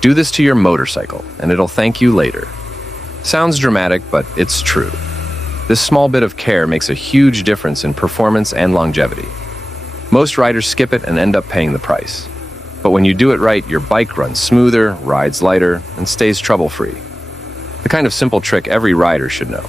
Do this to your motorcycle, and it'll thank you later. Sounds dramatic, but it's true. This small bit of care makes a huge difference in performance and longevity. Most riders skip it and end up paying the price. But when you do it right, your bike runs smoother, rides lighter, and stays trouble-free. The kind of simple trick every rider should know.